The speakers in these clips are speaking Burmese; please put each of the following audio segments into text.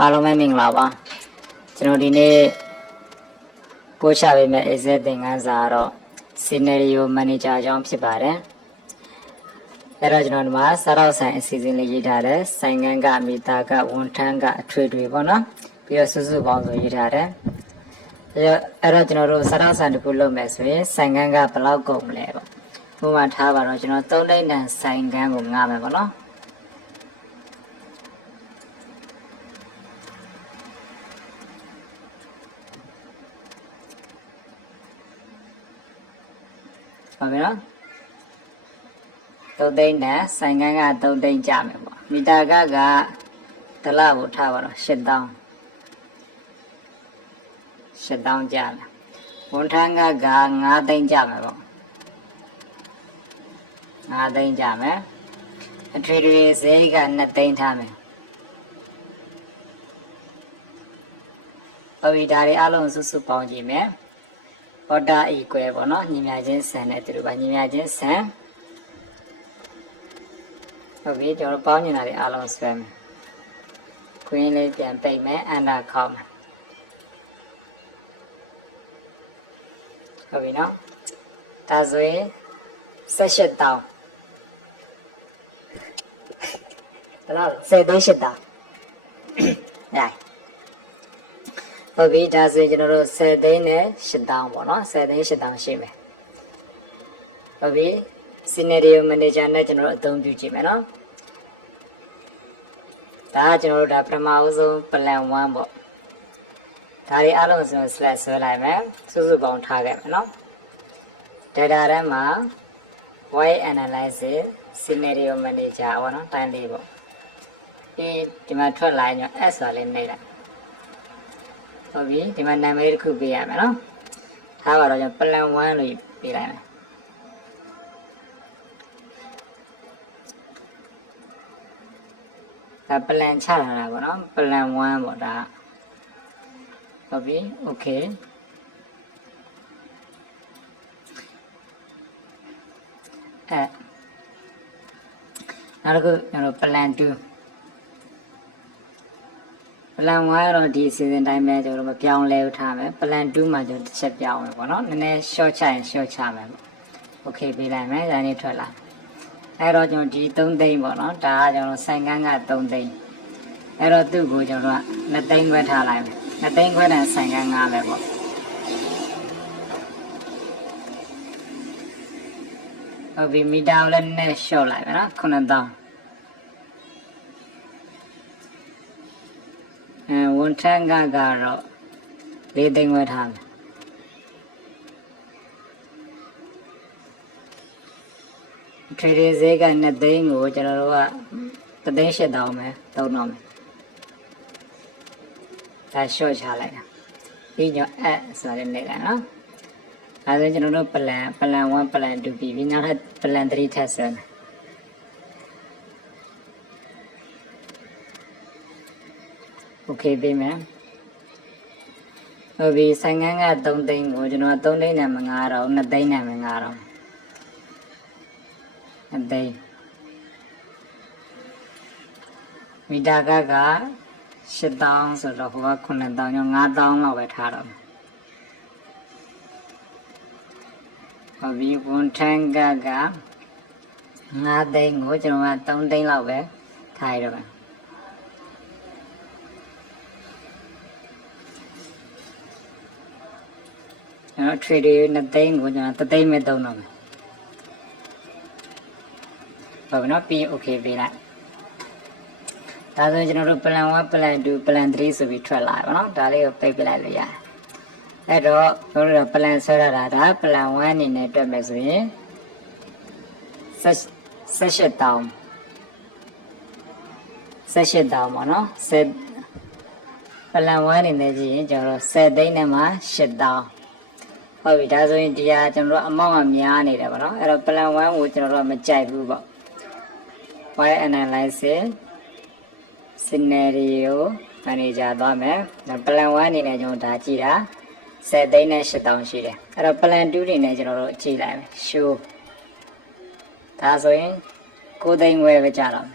အားလုံးပဲမင်္ဂလာပါကျွန်တော်ဒီနေ့ပို့ချပေးမယ့် exam သင်ခန်းစာကတော့ scenario manager အကြောင်းဖြစ်ပါတယ်အဲ့တော့ကျွန်တော်ဒီမှာစာရောက်ဆိုင်အစီအစဉ်လေးရေးထားတယ်ဆိုင်ငန်းကမိသားကဝန်ထမ်းကအထွေထွေပေါ့နော်ပြီးတော့စုစုပေါင်းဆိုရေးထားတယ်အဲ့တော့ကျွန်တော်တို့စာရောက်ဆိုင်တစ်ခုလုပ်မယ်ဆိုရင်ဆိုင်ငန်းကဘယ်လောက်ကုန်မလဲပေါ့ဥပမာထားပါတော့ကျွန်တော်3လိမ့်တန်ဆိုင်ငန်းကိုငှားမယ်ပေါ့နော်ဟုတ်ပြီနော်3သိန်းနဲ့ဆိုင်ငန်းက3သိန်းကြမယ်ပေါ့မီတာကတစ်လကိုထားပါတော့8000ကြမယ်ဝန်ထမ်းက9သိန်းကြမယ်ပေါ့9သိန်းကြမယ်အထွေထွေဈေးက2သိန်းထားမယ်ဟုတ်ပြီဒါတွေအလုံးစုစုပေါင်းကြည့်မယ်order equal ပေါ့နော်ညီမျှချင်းဆန်တဲ့သူတို့ပါညီမျှချင်းဆန်ဟုတ်ပြီကျွန်တော်ပေါင်းနေတာတွေအားလုံးဆွဲမယ်ခွင်းလေးပြန်ပိတ်မယ် under ခေါက်မယ်ဟုတ်ပြီနော်ဒါဆိုရင်18000ဘယ်လောက်10800ရိုက်ဟုတ်ပြီဒါဆိုရင်ကျွန်တော်တို့10သိန်းနဲ့8000ပေါ့နော်10သိန်း8000ရှိမယ်ဟုတ်ပြီ scenario manager နဲ့ကျွန်တော်တို့အသုံးပြုကြည့်မယ်နော်ဒါကကျွန်တော်တို့ဒါပထမအဆုံး plan 1ပေါ့ဒါတွေအားလုံးဆို slash ဆွဲလိုက်မယ်စုစုပေါင်းထားခဲ့မယ်နော် data ထဲမှာ void analysis scenario manager ပေါ့နော်တိုင်းလေးပေါ့ပြီးဒီမှာထွက်လာရင် s ဆိုတာလေးနှိပ်လိုက်ဟုတ်ပြီဒီမှာနာမည်တစ်ခုပေးရမယ်နော်ထားပါတော့ကျွန်တော် plan 1လို့ပေးလိုက်မယ်ဒါ plan ချလာတာပေါ့နော် plan 1ပေါ့ဒါဟုတ်ပြီ okay နောက်တစ်ခုကျွန်တော် plan 2 plan 1ကတော့ဒီအစီအစဉ်တိုင်းပဲကျွန်တော်တို့မပြောင်းလဲထားမယ် plan 2မှာကျွန်တော်တစ်ချက်ပြောင်းမယ်ပေါ့နော်နည်းနည်း short ချရင် short ချမယ်ပေါ့ okay ပေးလိုက်မယ်ဒါနဲ့ထွက်လာအဲ့တော့ကျွန်တော်ဒီ3သိန်းပေါ့နော်ဒါကကျွန်တော်ဆိုင်ကန်းက3သိန်းအဲ့တော့သူ့ကိုကျွန်တော်က2သိန်းခွဲထားလိုက်မယ်2သိန်းခွဲတဲ့ဆိုင်ကန်း9ပဲပေါ့ဟုတ်ပြီမီတာကိုလည်းနည်း short လိုက်မယ်နော်9000ဝန်ထမ်းကတော့4သိန်းဝယ်ထားမယ်ထရီဈေးက2သိန်းကိုကျွန်တော်တို့က3,800ပဲသုံးတော့မယ်ဒါ short ချလိုက်တာပြီးညဆိုရနေတယ်နော်ဒါဆိုကျွန်တော်တို့ plan 1 plan 2ပြီးပြီးနောက်ထပ် plan 3ထပ်ဆက်မယ်okay ပေးမယ်ဟုတ်ပြီဆိုင်ငန်းက3သိန်းကိုကျွန်တော်3သိန်းနဲ့မငါတော့2သိန်းနဲ့မငါတော့2သိန်းမီတာက8000ဆိုတော့ဟိုက9000ကျော်9000လောက်ပဲထားတော့ဟုတ်ပြီဝန်ထမ်းက9သိန်းကိုကျွန်တော်က3သိန်းလောက်ပဲထားရတော့မယ်trade 2သိန်းကိုကျွန်တော်3သိန်းပဲသုံးတော့မယ်ဟုတ်ပြီနော်ပြီး okay ပေးလိုက်ဒါဆိုကျွန်တော်တို့ plan 1 plan 2 plan 3ဆိုပြီးထွက်လာပါတော့ဒါလေးကိုပိတ်ပြလိုက်လို့ရတယ်အဲ့တော့ကျွန်တော်တို့ plan ဆွဲရတာဒါ plan 1အနေနဲ့တွက်မယ်ဆိုရင်18000ပေါ့နော်plan 1အနေနဲ့ကြည့်ရင်ကျွန်တော်တို့10သိန်းနဲ့မှ8000ဟုတ်ပြီဒါဆိုရင်ဒီဟာကျွန်တော်တို့အမောင့်ကများနေတယ်ပေါ့နော်အဲ့တော့ plan 1ကိုကျွန်တော်တို့မကြိုက်ဘူးပေါ့ why analysis scenario manager သွားမယ် plan 1အနေနဲ့ကျွန်တော်ဒါကြည့်တာ10သိန်းနဲ့8000ရှိတယ်အဲ့တော့ plan 2အနေနဲ့ကျွန်တော်တို့ကြည့်လိုက်မယ် show ဒါဆိုရင်9သိန်းဝယ်ပဲကြတော့မယ်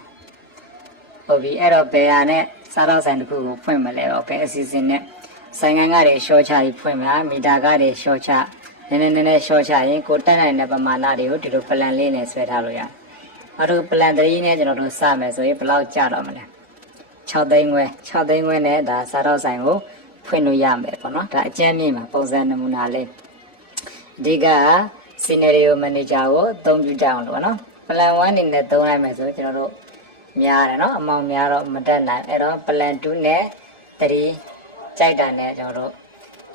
ဟုတ်ပြီအဲ့တော့ဘယ်ဟာနဲ့ စားတော့ဆိုင်တစ်ခုကိုဖွင့်မလဲတော့ဘယ်အစီအစဉ်နဲ့ဆိုင်ငန်းကားတွေရှော့ချပြီးဖွင့်မှာမီတာကားတွေရှော့ချနည်းနည်းရှော့ချရင်ကိုတက်နိုင်တဲ့ပမာဏတွေကိုဒီလို plan လေးနဲ့ဆွဲထားလို့ရအခု plan 3နဲ့ကျွန်တော်တို့စမယ်ဆိုရင်ဘယ်လောက်ကျတော့မလဲ6သိန်းခွဲနဲ့ဒါစားတော့ဆိုင်ကိုဖွင့်လို့ရမယ်ပေါ့နော်ဒါအကျဉ်းမြင့်မှာပုံစံနမူနာလေးအဓိက scenario manager ကိုအသုံးပြုကြအောင်လို့ပေါ့နော် plan 1အနေနဲ့သုံးလိုက်မယ်ဆိုကျွန်တော်တို့များတယ်နော်အမောင်များတော့မတက်နိုင်အဲ့တော့ plan 2နဲ့3ကြိုက်တာနဲ့ကျွန်တော်တို့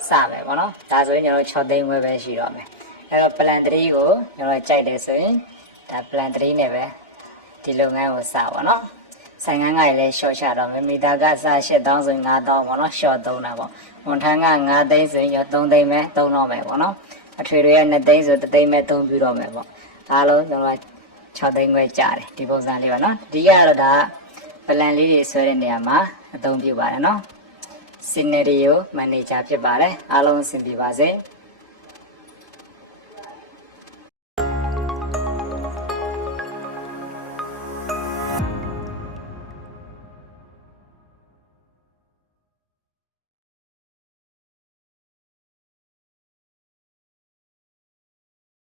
စမယ်ပေါ့နော်ဒါဆိုရင်ကျွန်တော်6သိန်းခွဲပဲရှိတော့မယ်အဲ့တော့ plan 3ကိုကျွန်တော်ကြိုက်တယ်ဆိုရင်ဒါ plan 3နဲ့ပဲဒီလုပ်ငန်းကိုစပါနော်ဆိုင်ငန်းကလည်း short ချတော့မယ်မီတာကစ8000ဆိုရင်9000ပေါ့နော် short သုံးတာပေါ့ဝန်ထမ်းက9သိန်းဆိုရင်ရော3သိန်းပဲသုံးတော့မယ်ပေါ့နော်အထွေတွေက2သိန်းဆို3သိန်းပဲသုံးပြတော့မယ်ပေါ့အားလုံးကျွန်တော်6သိန်းခွဲကျတယ်ဒီပုံစံလေးပါနော်အဓိကတော့ဒါ plan လေးတွေဆွဲတဲ့နေရာမှာအသုံးပြုပါတယ်နော် scenario manager ဖြစ်ပါတယ်အားလုံးအဆင်ပြေပါစေ